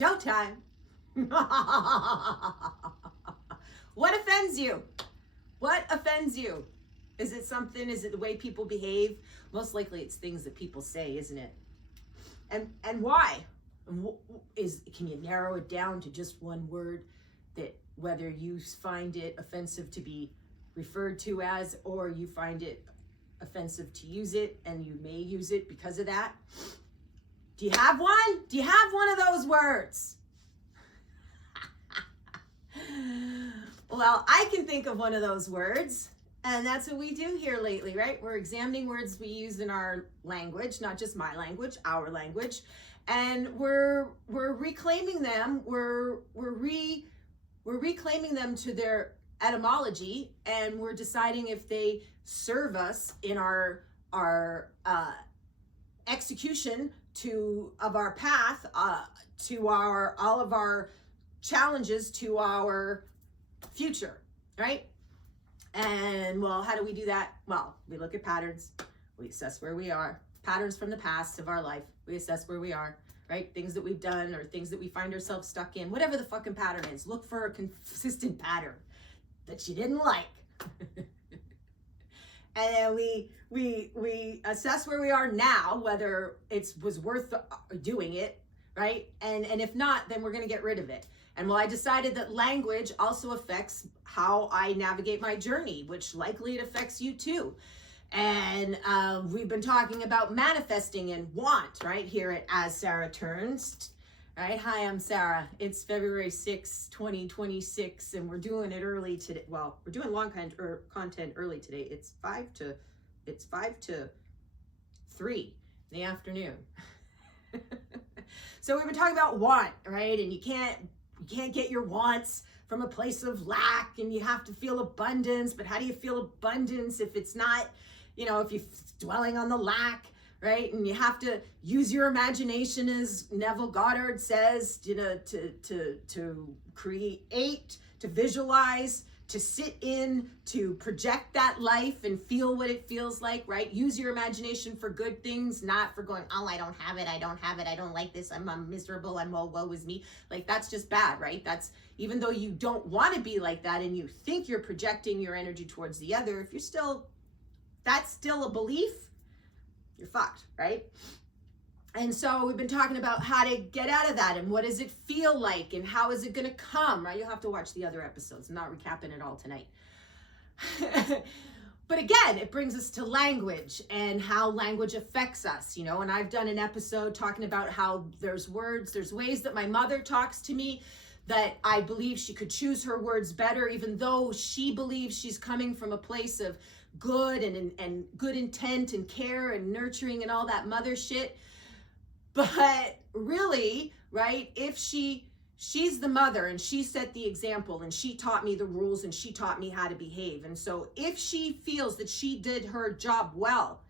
Showtime. What offends you? What offends you? Is it something? Is it the way people behave? Most likely it's things that people say, isn't it? And why? Can you narrow it down to just one word, that whether you find it offensive to be referred to as, or you find it offensive to use it and you may use it because of that? Do you have one? Do you have one of those words? Well, I can think of one of those words, and that's what we do here lately, right? We're examining words we use in our language, not just my language, our language, and we're reclaiming them. We're reclaiming them to their etymology, and we're deciding if they serve us in our execution of our path, to all of our challenges, to our future, right? And well, how do we do that? Well, we look at patterns, we assess where we are, patterns from the past of our life, we assess where we are, right? Things that we've done or things that we find ourselves stuck in, whatever the fucking pattern is, look for a consistent pattern that you didn't like. And then we assess where we are now, whether it was worth doing it, right? And if not, then we're going to get rid of it. And well, I decided that language also affects how I navigate my journey, which likely it affects you too. And we've been talking about manifesting and want, right, here at As Sarah Turns, right? Hi, I'm Sarah. It's February 6, 2026, and we're doing it early today. Well, we're doing long content early today. It's 5 to 3 in the afternoon. So we've been talking about want, right? And you can't get your wants from a place of lack, and you have to feel abundance. But how do you feel abundance if it's not, if you're dwelling on the lack, right? And you have to use your imagination, as Neville Goddard says, to create, to visualize, to sit in, to project that life and feel what it feels like, right? Use your imagination for good things, not for going, oh, I don't have it, I don't like this, I'm miserable, I'm woe is me. Like, that's just bad, right? That's, even though you don't want to be like that and you think you're projecting your energy towards the other, if that's still a belief, you're fucked, right? And so we've been talking about how to get out of that, and what does it feel like, and how is it going to come, right? You'll have to watch the other episodes. I'm not recapping it all tonight. But again, it brings us to language and how language affects us, and I've done an episode talking about how there's ways that my mother talks to me that I believe she could choose her words better, even though she believes she's coming from a place of good and good intent and care and nurturing and all that mother shit. But really, right, if she's the mother and she set the example and she taught me the rules and she taught me how to behave. And so if she feels that she did her job well,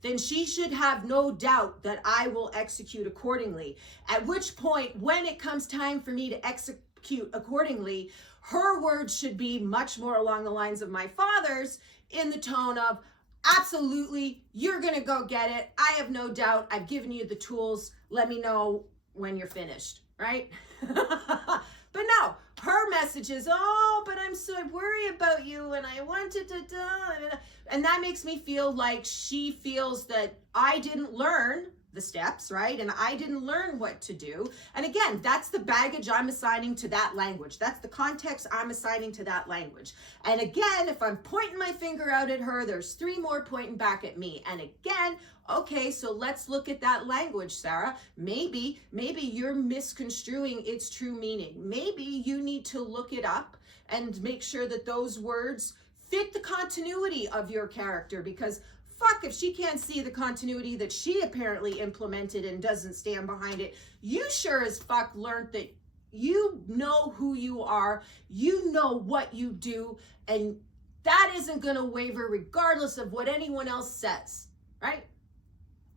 then she should have no doubt that I will execute accordingly. At which point, when it comes time for me to execute accordingly, her words should be much more along the lines of my father's, in the tone of, absolutely, you're gonna go get it. I have no doubt. I've given you the tools. Let me know when you're finished, right? But no, her message is, oh, but I'm so worried about you, and I wanted to, and that makes me feel like she feels that I didn't learn the steps, right? And I didn't learn what to do. And again, that's the baggage I'm assigning to that language. That's the context I'm assigning to that language. And again, if I'm pointing my finger out at her, there's 3 more pointing back at me. And again, okay, so let's look at that language, Sarah. Maybe you're misconstruing its true meaning. Maybe you need to look it up and make sure that those words fit the continuity of your character, because fuck if she can't see the continuity that she apparently implemented and doesn't stand behind it. You sure as fuck learned that you know who you are, you know what you do, and that isn't gonna waver regardless of what anyone else says, right?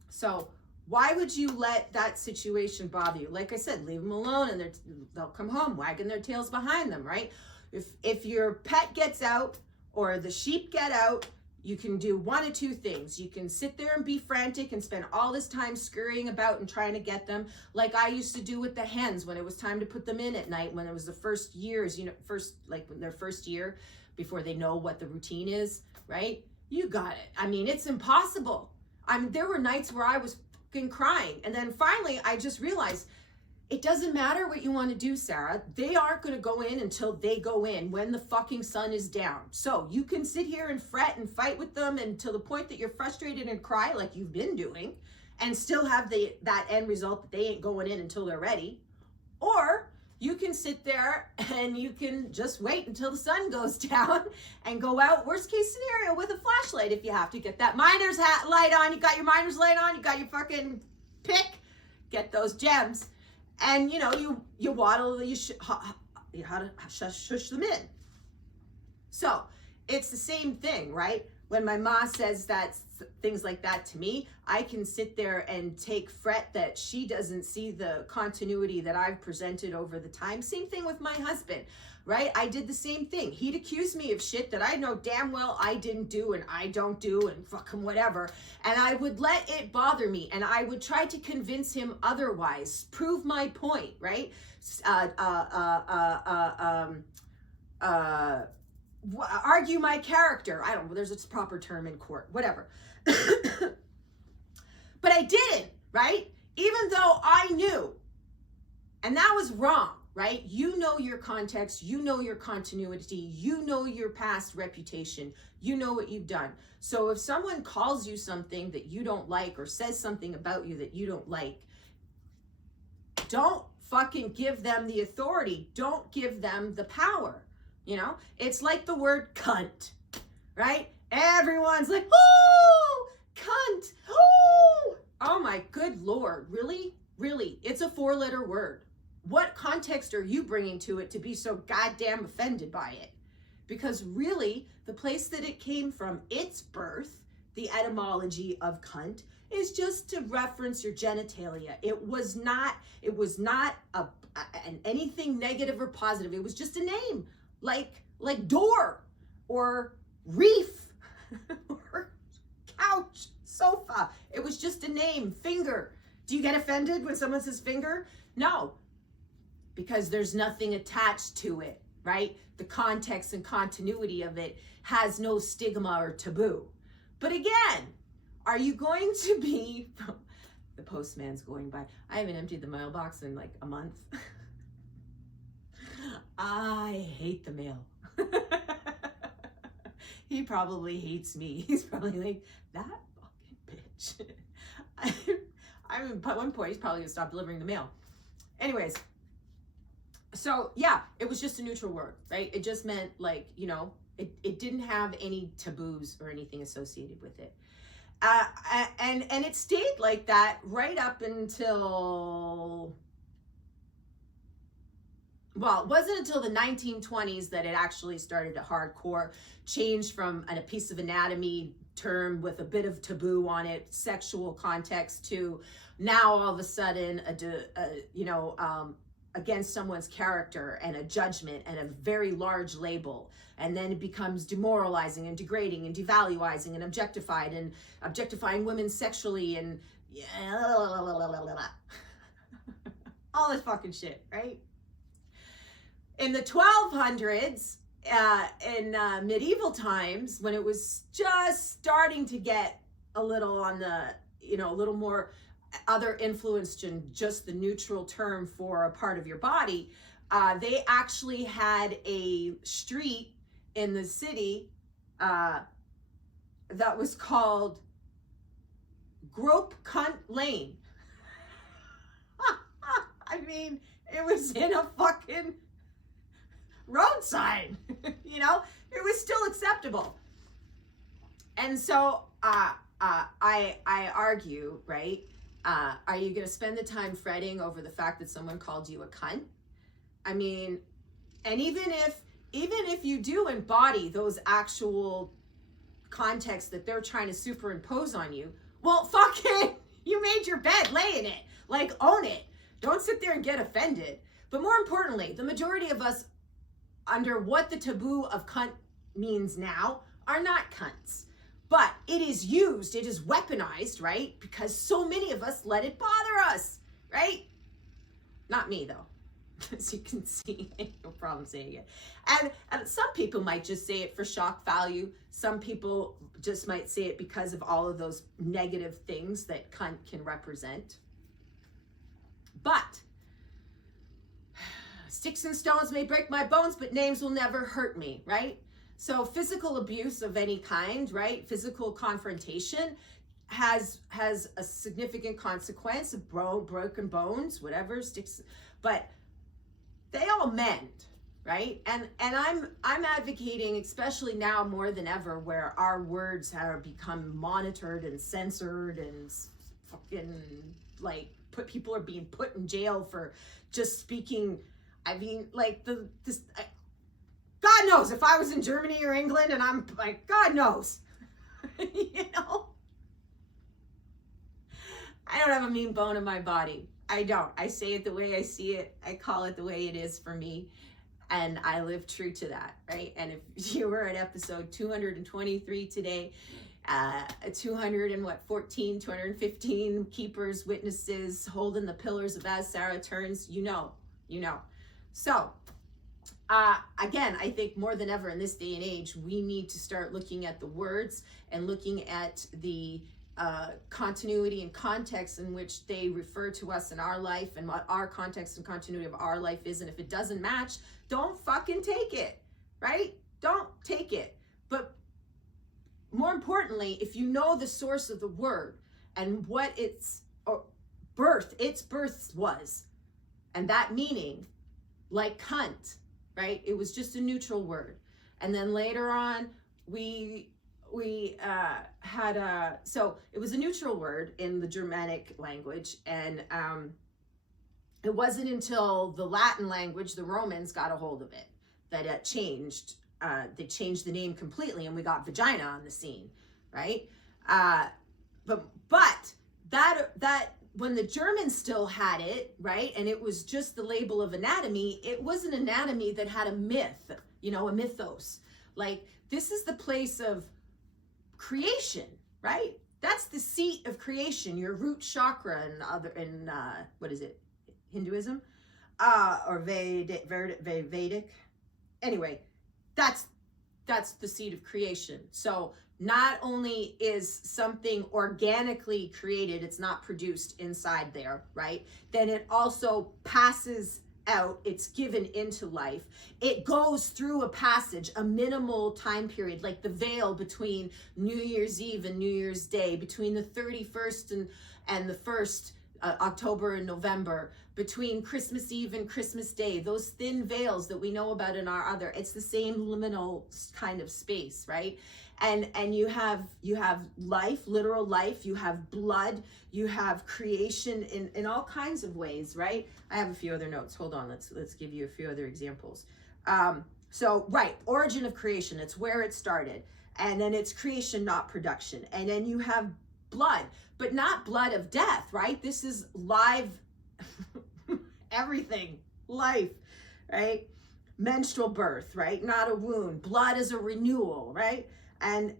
So why would you let that situation bother you? Like I said, leave them alone and they'll come home wagging their tails behind them, right? If your pet gets out or the sheep get out, You can do one of two things. You can sit there and be frantic and spend all this time scurrying about and trying to get them, like I used to do with the hens when it was time to put them in at night, when it was the first years, like their first year before they know what the routine is, right? You got it. I mean, it's impossible. There were nights where I was fucking crying. And then finally, I just realized, it doesn't matter what you want to do, Sarah. They aren't going to go in until they go in, when the fucking sun is down. So you can sit here and fret and fight with them until the point that you're frustrated and cry like you've been doing, and still have that end result that they ain't going in until they're ready. Or you can sit there and you can just wait until the sun goes down and go out, worst case scenario, with a flashlight if you have to. Get that miner's hat light on. You got your miner's light on. You got your fucking pick. Get those gems. And, you waddle, how to shush them in. So it's the same thing, right? When my ma says things like that to me, I can sit there and take fret that she doesn't see the continuity that I've presented over the time. Same thing with my husband, right? I did the same thing. He'd accuse me of shit that I know damn well I didn't do and I don't do and fucking whatever. And I would let it bother me, and I would try to convince him otherwise, prove my point, right? Argue my character. I don't know, there's a proper term in court, whatever. But I didn't, right? Even though I knew. And that was wrong, right? You know your context, you know your continuity, you know your past reputation, you know what you've done. So if someone calls you something that you don't like or says something about you that you don't like, don't fucking give them the authority. Don't give them the power. It's like the word cunt, right? Everyone's like, oh, cunt, oh my good Lord, really? Really? It's a 4-letter word. What context are you bringing to it to be so goddamn offended by it? Because really, the place that it came from, its birth, the etymology of cunt, is just to reference your genitalia. It was not anything negative or positive. It was just a name. Like door or reef or couch, sofa. It was just a name. Finger. Do you get offended when someone says finger? No, because there's nothing attached to it, right? The context and continuity of it has no stigma or taboo. But again, are you going to be, the postman's going by. I haven't emptied the mailbox in like a month. I hate the mail. He probably hates me. He's probably like, that fucking bitch. At one point, he's probably gonna stop delivering the mail. Anyways, so yeah, it was just a neutral word, right? It just meant it didn't have any taboos or anything associated with it. And it stayed like that right up until, well, it wasn't until the 1920s that it actually started to hardcore change from a piece of anatomy term with a bit of taboo on it, sexual context, to now all of a sudden against someone's character and a judgment and a very large label. And then it becomes demoralizing and degrading and devaluing and objectifying women sexually and all this fucking shit, right? In the 1200s, in medieval times, when it was just starting to get a little on the, a little more other influence than just the neutral term for a part of your body, they actually had a street in the city that was called Grope Cunt Lane. I mean, it was in a fucking road sign. It was still acceptable. And so I argue, right? Are you going to spend the time fretting over the fact that someone called you a cunt? I mean, and even if you do embody those actual contexts that they're trying to superimpose on you, well, fucking, you made your bed, lay in it, like own it. Don't sit there and get offended. But more importantly, the majority of us, under what the taboo of cunt means now, are not cunts. But it is used, it is weaponized, right? Because so many of us let it bother us, right? Not me though. As you can see, no problem saying it. And some people might just say it for shock value. Some people just might say it because of all of those negative things that cunt can represent. But sticks and stones may break my bones, but names will never hurt me, right? So physical abuse of any kind, right? Physical confrontation has a significant consequence of broken bones, whatever, sticks, but they all mend, right? And I'm advocating, especially now more than ever, where our words have become monitored and censored and fucking like people are being put in jail for just speaking. I mean, like God knows if I was in Germany or England, and I'm like, God knows, you know. I don't have a mean bone in my body. I don't. I say it the way I see it. I call it the way it is for me. And I live true to that, right? And if you were at episode 223 today, 215 keepers, witnesses, holding the pillars of As Sarah Turns, you know. So, again, I think more than ever in this day and age, we need to start looking at the words and looking at the continuity and context in which they refer to us in our life and what our context and continuity of our life is. And if it doesn't match, don't fucking take it, right? Don't take it. But more importantly, if you know the source of the word and what its birth was, and that meaning, like cunt, right? It was just a neutral word. And then later on, we had so it was a neutral word in the Germanic language, and it wasn't until the Latin language, the Romans, got a hold of it that it changed. They changed the name completely, and we got vagina on the scene, right? But that when the Germans still had it, right, and it was just the label of anatomy, it was an anatomy that had a myth, you know, a mythos. Like, this is the place of creation, right? That's the seat of creation, your root chakra, and what is it, Hinduism, or Vedic. Anyway, that's the seat of creation. So not only is something organically created, it's not produced inside there, right? Then it also passes out, it's given into life. It goes through a passage, a minimal time period, like the veil between New Year's Eve and New Year's Day, between the 31st and the 1st, October and November, between Christmas Eve and Christmas Day, those thin veils that we know about in our other, it's the same liminal kind of space, right? And you have life, literal life, you have blood, you have creation in all kinds of ways, right? I have a few other notes. Hold on, let's give you a few other examples. So, right, origin of creation, it's where it started. And then it's creation, not production. And then you have blood, but not blood of death, right? This is live, everything, life, right? Menstrual birth, right? Not a wound. Blood is a renewal, right? And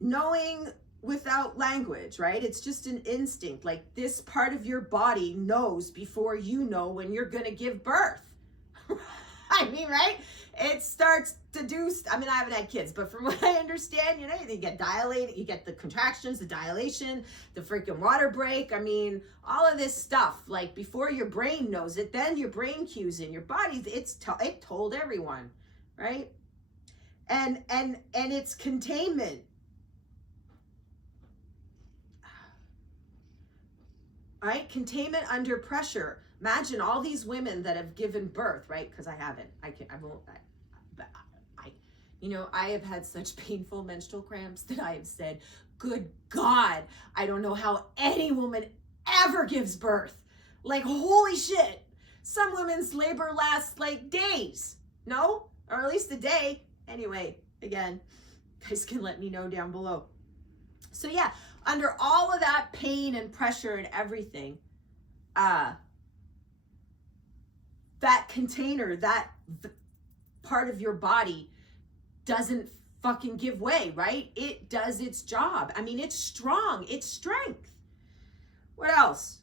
knowing without language, right? It's just an instinct. Like, this part of your body knows before you know when you're going to give birth. I mean, right? It starts to do, I mean, I haven't had kids, but from what I understand, you know, you get dilated, you get the contractions, the dilation, the freaking water break. I mean, all of this stuff, like, before your brain knows it, then your brain cues in, your body, it told everyone, right? And it's containment. Right? Containment under pressure. Imagine all these women that have given birth, right? Because I haven't. You know, I have had such painful menstrual cramps that I have said, good God, I don't know how any woman ever gives birth. Like, holy shit. Some women's labor lasts like days. No? Or at least a day. Anyway, again, you guys can let me know down below. So yeah, under all of that pain and pressure and everything, that container, that part of your body doesn't fucking give way, right? It does its job. I mean, it's strong. It's strength. What else?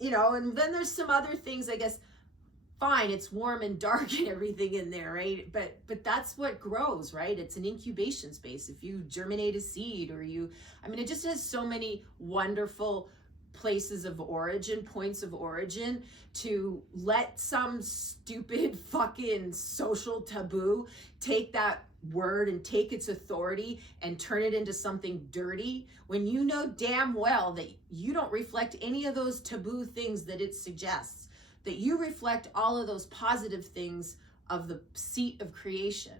You know, and then there's some other things, I guess. Fine, it's warm and dark and everything in there, right? But that's what grows, right? It's an incubation space. If you germinate a seed, or I mean, it just has so many wonderful places of origin, points of origin, to let some stupid fucking social taboo take that word and take its authority and turn it into something dirty, when you know damn well that you don't reflect any of those taboo things that it suggests, that you reflect all of those positive things of the seat of creation.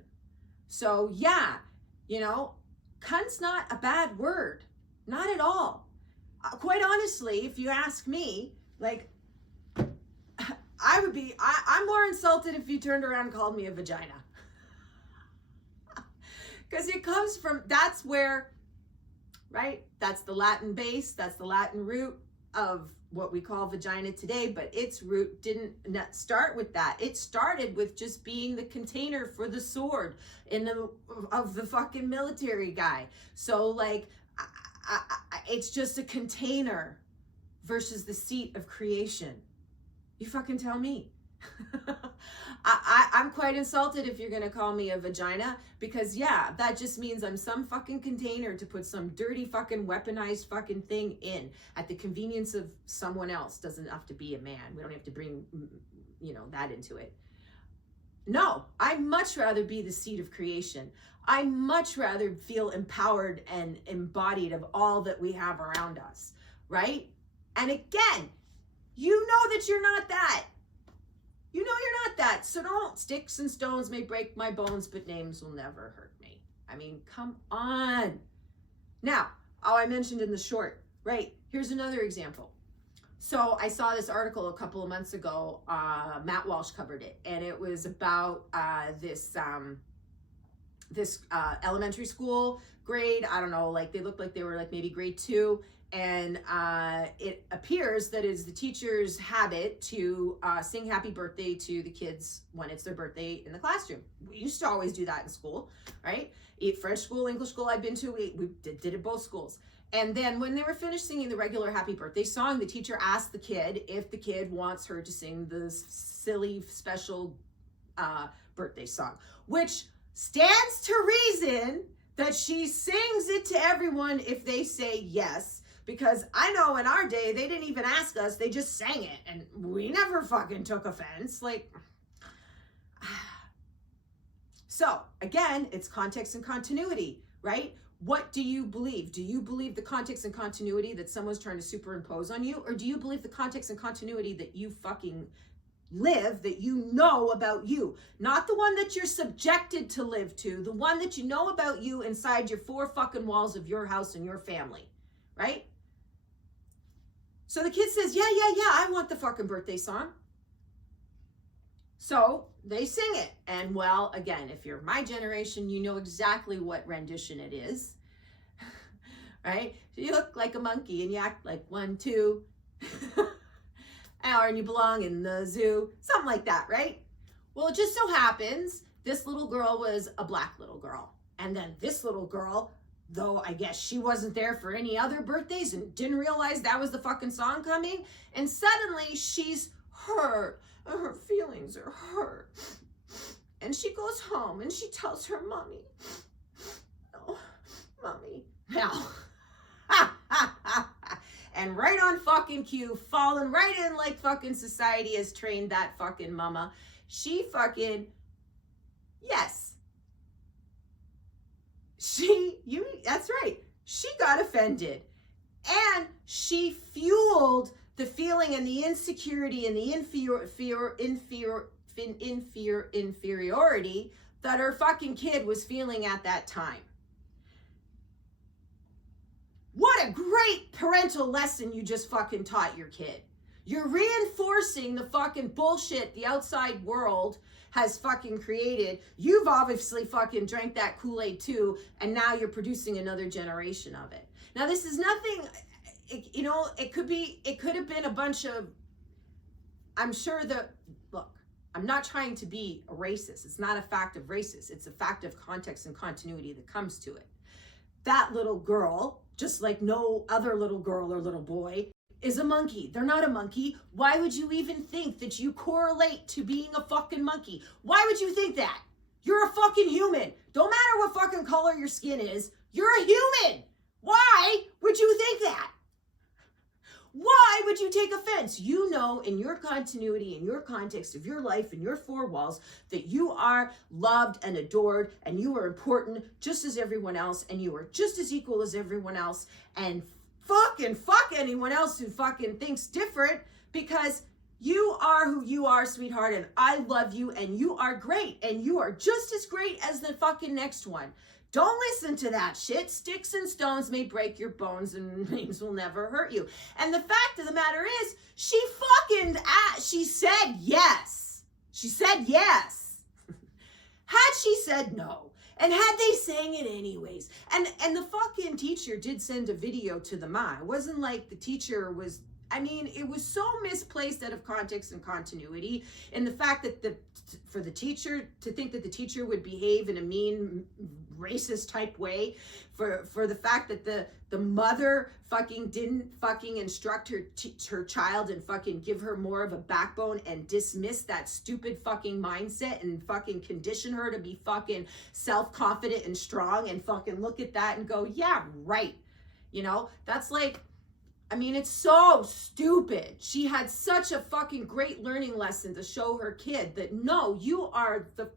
So yeah, you know, cunt's not a bad word, not at all. Quite honestly, if you ask me, like, I'm more insulted if you turned around and called me a vagina. Because it comes from, that's where, right? That's the Latin base, that's the Latin root of what we call vagina today, but its root didn't start with that. It started with just being the container for the sword of the fucking military guy. So like, it's just a container versus the seat of creation. You fucking tell me. I'm quite insulted if you're gonna call me a vagina, because yeah, that just means I'm some fucking container to put some dirty fucking weaponized fucking thing in at the convenience of someone else. Doesn't have to be a man. We don't have to bring, you know, that into it. No, I'd much rather be the seed of creation. I much rather feel empowered and embodied of all that we have around us, right? And again, you know that you're not that. You know you're not that. So don't. Sticks and stones may break my bones, but names will never hurt me. I mean, come on. Now, I mentioned in the short, right? Here's another example. So I saw this article a couple of months ago. Matt Walsh covered it, and it was about this elementary school grade. I don't know, like they looked like they were like maybe grade 2. And it appears that it's the teacher's habit to sing happy birthday to the kids when it's their birthday in the classroom. We used to always do that in school, right? French school, English school I've been to, we did it both schools. And then when they were finished singing the regular happy birthday song, the teacher asked the kid if the kid wants her to sing the silly special birthday song, which stands to reason that she sings it to everyone if they say yes. Because I know in our day, they didn't even ask us, they just sang it, and we never fucking took offense. Like, so again, it's context and continuity, right? What do you believe? Do you believe the context and continuity that someone's trying to superimpose on you? Or do you believe the context and continuity that you fucking live, that you know about you? Not the one that you're subjected to live to, the one that you know about you inside your 4 fucking walls of your house and your family, right? So the kid says, yeah, I want the fucking birthday song. So they sing it. And well, again, if you're my generation, you know exactly what rendition it is, right? You look like a monkey and you act like one, too. And you belong in the zoo, something like that, right? Well, it just so happens this little girl was a black little girl. And then this little girl, though I guess she wasn't there for any other birthdays and didn't realize that was the fucking song coming. And suddenly she's hurt. Her feelings are hurt. And she goes home and she tells her mommy, oh, mommy. Now, and right on fucking cue, falling right in like fucking society has trained that fucking mama. She fucking, yes. That's right. She got offended, and she fueled the feeling and the insecurity and the inferiority that her fucking kid was feeling at that time. What a great parental lesson you just fucking taught your kid. You're reinforcing the fucking bullshit the outside world has fucking created. You've obviously fucking drank that Kool-Aid too, and now you're producing another generation of it. Now this is nothing, you know, it could have been a bunch of, I'm sure look, I'm not trying to be a racist. It's not a fact of racist. It's a fact of context and continuity that comes to it. That little girl, just like no other little girl or little boy, is a monkey. They're not a monkey. Why would you even think that you correlate to being a fucking monkey? Why would you think that? You're a fucking human. Don't matter what fucking color your skin is. You're a human. Why would you think that? Why would you take offense? You know, in your continuity, in your context of your life, in your four walls, that you are loved and adored, and you are important just as everyone else, and you are just as equal as everyone else, and fucking fuck anyone else who fucking thinks different, because you are who you are, sweetheart, and I love you, and you are great, and you are just as great as the fucking next one. Don't listen to that shit. Sticks and stones may break your bones and names will never hurt you. And the fact of the matter is, she said yes. She said yes. Had she said no, and had they sang it anyways, and the fucking teacher did send a video to the ma. It wasn't like the teacher was, I mean, it was so misplaced out of context and continuity, and the fact that for the teacher to think that the teacher would behave in a mean, racist type way, for the fact that the mother fucking didn't fucking instruct her child and fucking give her more of a backbone and dismiss that stupid fucking mindset and fucking condition her to be fucking self-confident and strong and fucking look at that and go, yeah, right. You know, that's like, I mean, it's so stupid. She had such a fucking great learning lesson to show her kid that, no, you are the,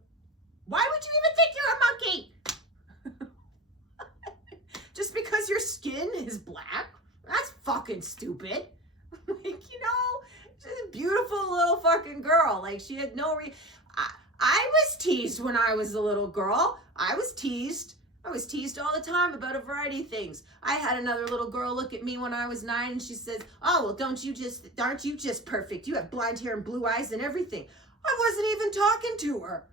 why would you even think you're a monkey? Just because your skin is black? That's fucking stupid. Like, you know, she's a beautiful little fucking girl. Like, she had no I was teased when I was a little girl. I was teased all the time about a variety of things. I had another little girl look at me when I was 9 and she says, oh, well, aren't you just perfect? You have blonde hair and blue eyes and everything. I wasn't even talking to her.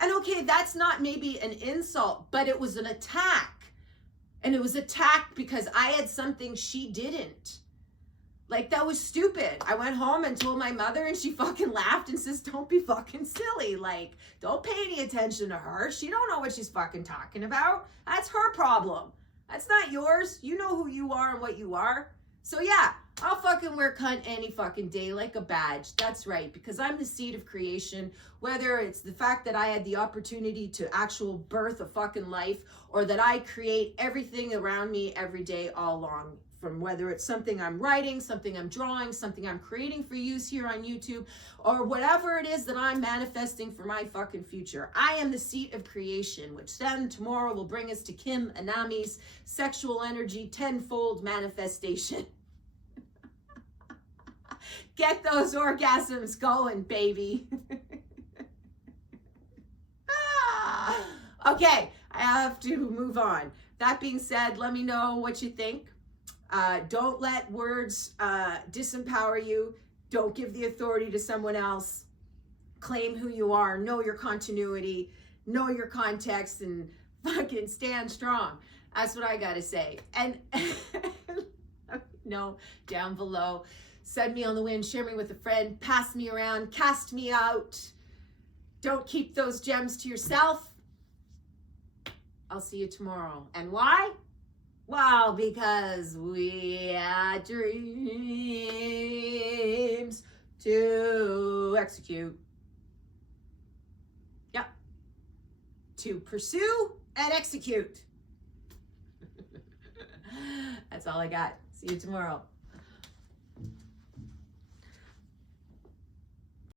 And okay, that's not maybe an insult, but it was an attack. And it was attacked because I had something she didn't. Like, that was stupid. I went home and told my mother and she fucking laughed and says, don't be fucking silly. Like, don't pay any attention to her. She don't know what she's fucking talking about. That's her problem. That's not yours. You know who you are and what you are. So yeah, I'll fucking wear cunt any fucking day like a badge. That's right, because I'm the seed of creation. Whether it's the fact that I had the opportunity to actual birth a fucking life, or that I create everything around me every day all along. From whether it's something I'm writing, something I'm drawing, something I'm creating for use here on YouTube, or whatever it is that I'm manifesting for my fucking future. I am the seat of creation, which then tomorrow will bring us to Kim Anami's sexual energy tenfold manifestation. Get those orgasms going, baby. Okay, I have to move on. That being said, let me know what you think. Don't let words disempower you. Don't give the authority to someone else. Claim who you are. Know your continuity. Know your context and fucking stand strong. That's what I gotta say. And no, down below. Send me on the wind. Share me with a friend. Pass me around. Cast me out. Don't keep those gems to yourself. I'll see you tomorrow. And why? Well, because we had dreams to execute. Yep. To pursue and execute. That's all I got. See you tomorrow.